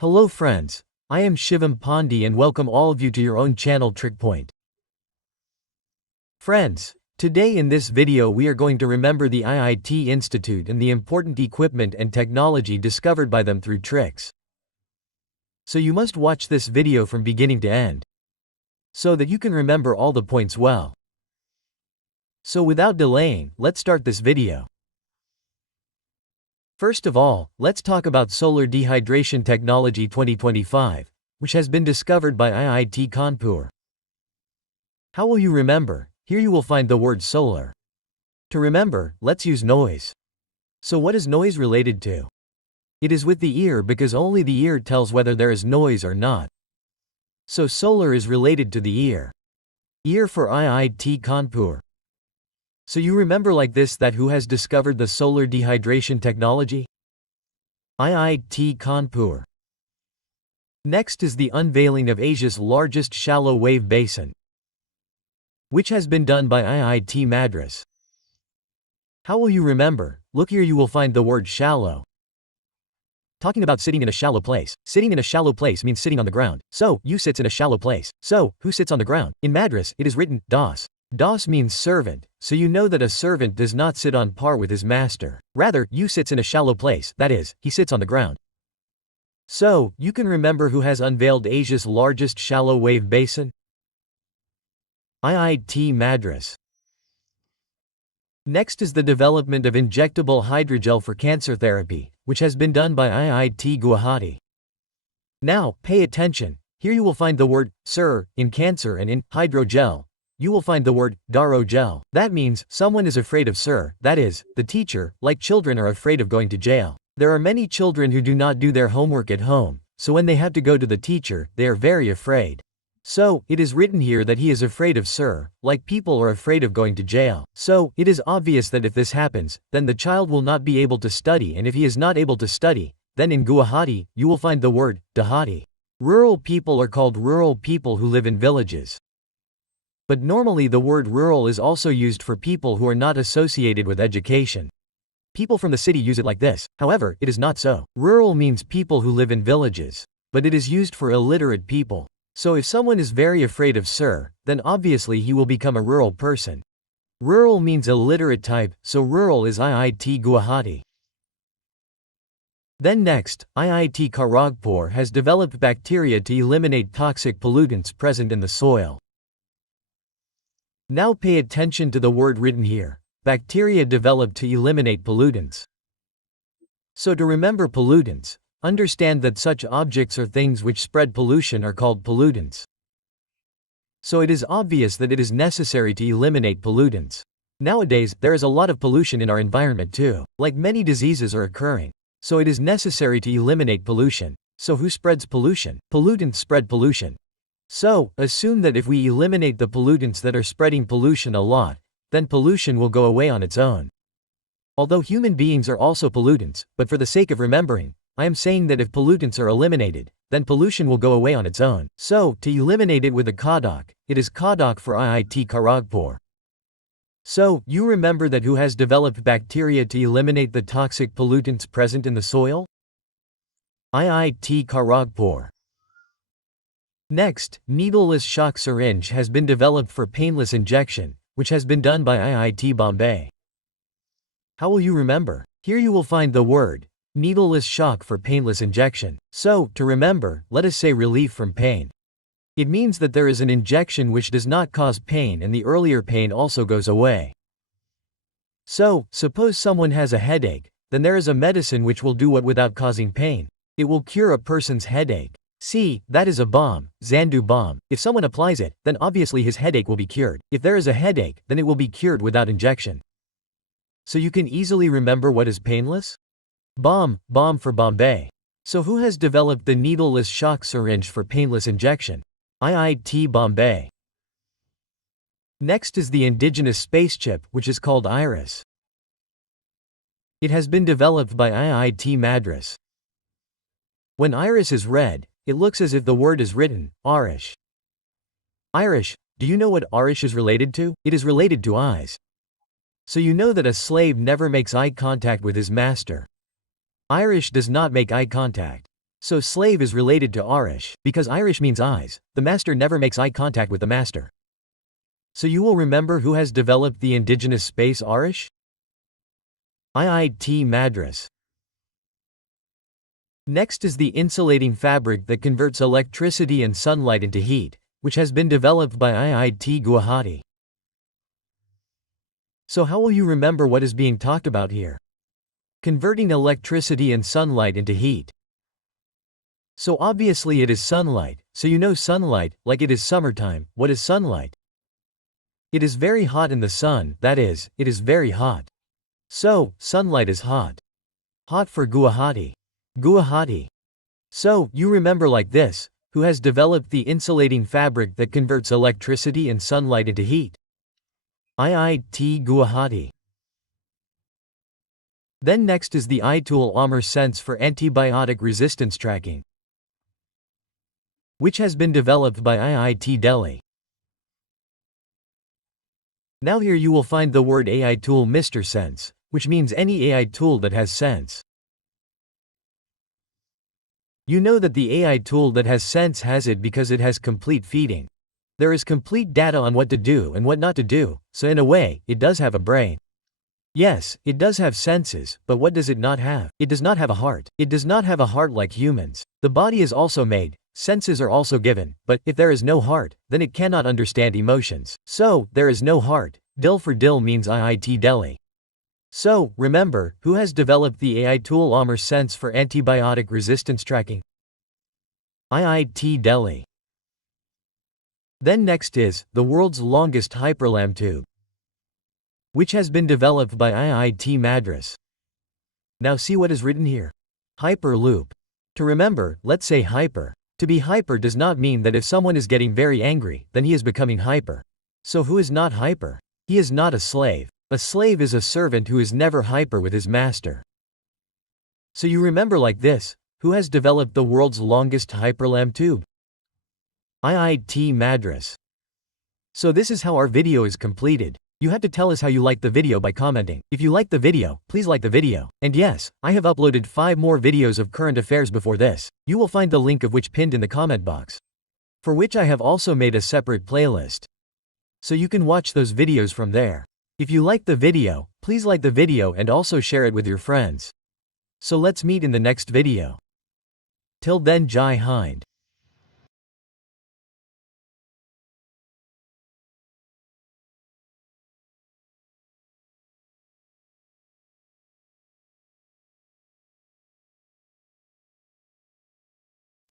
Hello friends, I am Shivam Pandey and welcome all of you to your own channel TrickPoint. Friends, today in this video we are going to remember the IIT Institute and the important equipment and technology discovered by them through tricks. So you must watch this video from beginning to end, so that you can remember all the points well. So without delaying, let's start this video. First of all, let's talk about Solar Dehydration Technology 2025, which has been discovered by IIT Kanpur. How will you remember? Here you will find the word solar. To remember, let's use noise. So what is noise related to? It is with the ear because only the ear tells whether there is noise or not. So solar is related to the ear. Ear for IIT Kanpur. So you remember like this that who has discovered the solar dehydration technology? IIT Kanpur. Next is the unveiling of Asia's largest shallow wave basin, which has been done by IIT Madras. How will you remember? Look here, you will find the word shallow. Talking about sitting in a shallow place. Sitting in a shallow place means sitting on the ground. So, you sits in a shallow place. So, who sits on the ground? In Madras, it is written, das. Das means servant, so you know that a servant does not sit on par with his master. Rather, you sits in a shallow place, that is, he sits on the ground. So, you can remember who has unveiled Asia's largest shallow wave basin? IIT Madras. Next is the development of injectable hydrogel for cancer therapy, which has been done by IIT Guwahati. Now, pay attention. Here you will find the word sir in cancer and in hydrogel you will find the word darogel. That means someone is afraid of sir, that is, the teacher, like children are afraid of going to jail. There are many children who do not do their homework at home, so when they have to go to the teacher, they are very afraid. So, it is written here that he is afraid of sir, like people are afraid of going to jail. So, it is obvious that if this happens, then the child will not be able to study, and if he is not able to study, then in Guwahati, you will find the word dehati. Rural people are called rural people who live in villages. But normally the word rural is also used for people who are not associated with education. People from the city use it like this, however, it is not so. Rural means people who live in villages, but it is used for illiterate people. So if someone is very afraid of sir, then obviously he will become a rural person. Rural means illiterate type, so rural is IIT Guwahati. Then next, IIT Kharagpur has developed bacteria to eliminate toxic pollutants present in the soil. Now pay attention to the word written here, bacteria developed to eliminate pollutants. So to remember pollutants, understand that such objects or things which spread pollution are called pollutants. So it is obvious that it is necessary to eliminate pollutants. Nowadays, there is a lot of pollution in our environment too, like many diseases are occurring. So it is necessary to eliminate pollution. So who spreads pollution? Pollutants spread pollution. So, assume that if we eliminate the pollutants that are spreading pollution a lot, then pollution will go away on its own. Although human beings are also pollutants, but for the sake of remembering, I am saying that if pollutants are eliminated, then pollution will go away on its own. So, to eliminate it with a Kadak, it is Kadak for IIT Kharagpur. So, you remember that who has developed bacteria to eliminate the toxic pollutants present in the soil? IIT Kharagpur. Next, needleless shock syringe has been developed for painless injection, which has been done by IIT Bombay. How will you remember? Here you will find the word needleless shock for painless injection. So, to remember, let us say relief from pain. It means that there is an injection which does not cause pain and the earlier pain also goes away. So, suppose someone has a headache, then there is a medicine which will do what without causing pain. It will cure a person's headache. See, that is a balm, Zandu balm. If someone applies it, then obviously his headache will be cured. If there is a headache, then it will be cured without injection. So you can easily remember what is painless? Balm for Bombay. So who has developed the needleless shock syringe for painless injection? IIT Bombay. Next is the indigenous space chip, which is called Iris. It has been developed by IIT Madras. When Iris is read, it looks as if the word is written, Arish. Irish, do you know what Arish is related to? It is related to eyes. So you know that a slave never makes eye contact with his master. Irish does not make eye contact. So slave is related to Irish, because Irish means eyes. The master never makes eye contact with the master. So you will remember who has developed the indigenous space Irish? IIT Madras. Next is the insulating fabric that converts electricity and sunlight into heat, which has been developed by IIT Guwahati. So how will you remember what is being talked about here? Converting electricity and sunlight into heat. So obviously it is sunlight, so you know sunlight, like it is summertime. What is sunlight? It is very hot in the sun, that is, it is very hot. So, sunlight is hot. Hot for Guwahati. Guwahati. So, you remember like this, who has developed the insulating fabric that converts electricity and sunlight into heat? IIT Guwahati. Then next is the iTool Amr Sense for antibiotic resistance tracking, which has been developed by IIT Delhi. Now here you will find the word AI tool Mr. Sense, which means any AI tool that has sense. You know that the AI tool that has sense has it because it has complete feeding. There is complete data on what to do and what not to do, so in a way, it does have a brain. Yes, it does have senses, but what does it not have? It does not have a heart. It does not have a heart like humans. The body is also made, senses are also given, but if there is no heart, then it cannot understand emotions. So, there is no heart. Dil for Dil means IIT Delhi. So, remember, who has developed the AI tool Amr Sense for antibiotic resistance tracking? IIT Delhi. Then next is, the world's longest hyperlam tube, which has been developed by IIT Madras. Now see what is written here. Hyperloop. To remember, let's say hyper. To be hyper does not mean that if someone is getting very angry, then he is becoming hyper. So who is not hyper? He is not a slave. A slave is a servant who is never hyper with his master. So you remember like this, who has developed the world's longest hyperlam tube? IIT Madras. So this is how our video is completed. You have to tell us how you like the video by commenting. If you like the video, please like the video. And yes, I have uploaded 5 more videos of current affairs before this. You will find the link of which pinned in the comment box, for which I have also made a separate playlist, so you can watch those videos from there. If you like the video, please like the video and also share it with your friends. So let's meet in the next video. Till then, Jai Hind.